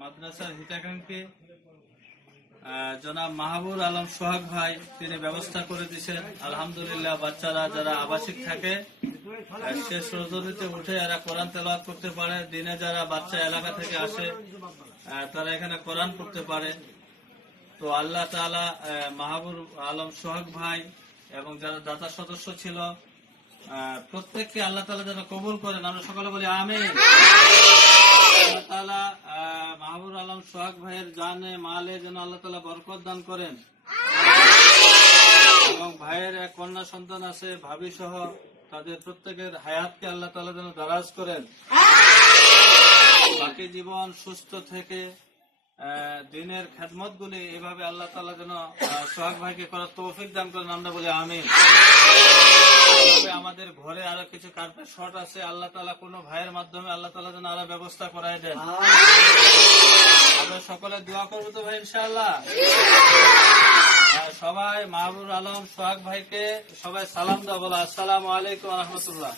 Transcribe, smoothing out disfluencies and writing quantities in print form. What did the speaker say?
মাদ্রাসার হিতাকাঙ্ক্ষী জনাব মাহবুব আলম সোহাগ ভাই তিনি ব্যবস্থা করে দিয়েছেন। আলহামদুলিল্লাহ, বাচ্চারা যারা আবাসিক থাকে শেষ রজনীতে উঠে এরা কোরআন তেলাওয়াত করতে পারে। দিনে যারা বাচ্চা এলাকা থেকে আসে তারা এখানে কোরআন পড়তে পারে। তো আল্লাহ তাআলা মাহবুব আলম সোহাগ ভাই এবং যারা দাতা সদস্য ছিল প্রত্যেককে আল্লাহ তাআলা যেন কবুল করেন। আমরা সকলে বলি আমিন। আল্লাহ তাআলা মাহবুব আলম সোহাগ ভাইয়ের জানে মালে যেন আল্লাহ তাআলা বরকত দান করেন এবং ভাইয়ের এক কন্যা সন্তান আছে ভাবি সহ তাদের প্রত্যেকের হায়াতকে আল্লাহ তাআলা যেন দারাজ করেন। বাকি জীবন সুস্থ থেকে দিনের খেদমত গুলি এভাবে আল্লাহ তাআলা যেন সোহাগ ভাইকে করার তৌফিক দান করেন। আমরা বলি আমিন। আমাদের ঘরে আরো কিছু কার্পেট শর্ট আছে, আল্লাহ তাআলা কোন ভাইয়ের মাধ্যমে আল্লাহ তাআলা যেন আরো ব্যবস্থা করায় দেন। আমরা সকলে দোয়া করবো তো ভাই ইনশাআল্লাহ। সবাই মাহবুব আলম সোহাগ ভাইকে সবাই সালাম দাও, বলো আসসালামু আলাইকুম ওয়া রাহমাতুল্লাহ।